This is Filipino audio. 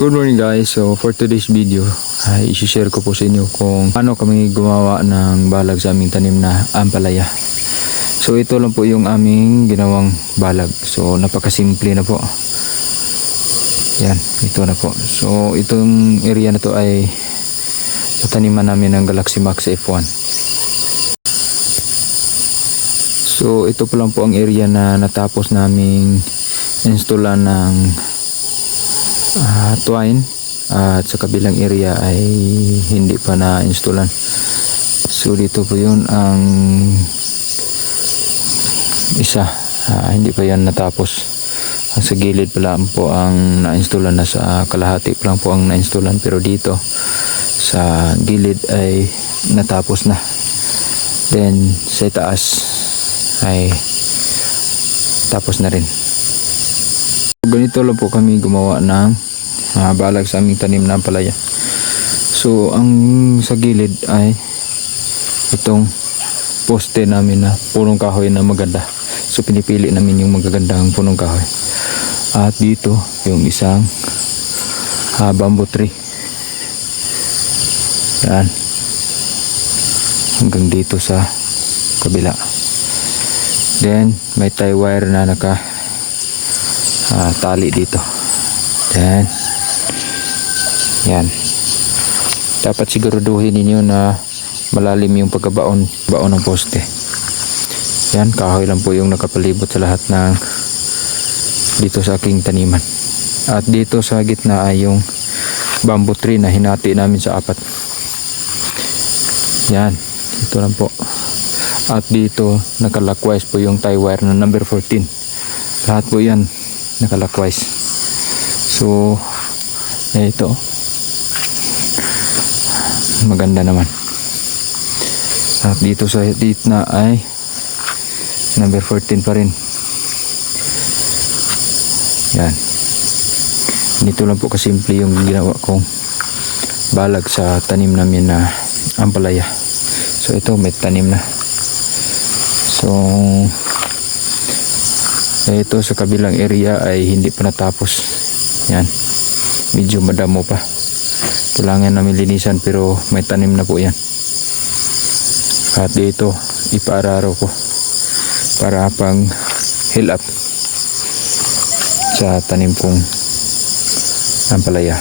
Good morning guys. So for today's video ay i-share ko po sa inyo kung paano kami gumawa ng balag sa aming tanim na ampalaya. So ito lang po yung aming ginawang balag. So napakasimple na po. Yan, ito na po. So itong area na to ay taniman namin ng Galaxy Max F1. So ito po lang po ang area na natapos naming installan ng twine, at sa kabilang area ay hindi pa na-installan. So dito po yun ang isa, hindi pa yan natapos. Sa gilid pa lang po ang na-installan, na sa kalahati pa lang po ang na-installan, pero dito sa gilid ay natapos na. Then sa taas ay tapos na rin. Ganito lang po kami gumawa ng balag sa aming tanim na ampalaya. So ang sa gilid ay itong poste namin na punong kahoy na maganda. So pinipili namin yung magagandang punong kahoy. At dito yung isang bamboo tree. Yan. Hanggang dito sa kabila. Then may tie wire na tali dito. Then yan, dapat siguraduhin ninyo na malalim yung pagkabaon ng poste. Yan, kahoy lang po yung nakapalibot sa lahat ng dito sa aking taniman. At dito sa gitna ay yung bamboo tree na hinati namin sa 4. Yan, ito lang po. At dito nakalakwise po yung tie wire na number 14. Lahat po yan nakalakwise. So ito maganda naman. At dito sa gitna ay number 14 pa rin. Yan, dito lang po kasimple yung ginawa kong balag sa tanim namin na ampalaya. So ito may tanim na. So ito sa kabilang area ay hindi pa natapos. Yan, medyo madamo pa, kailangan namin linisan, pero may tanim na po yan. At dito ipaararo ko para pang heal up sa tanim kong ampalaya.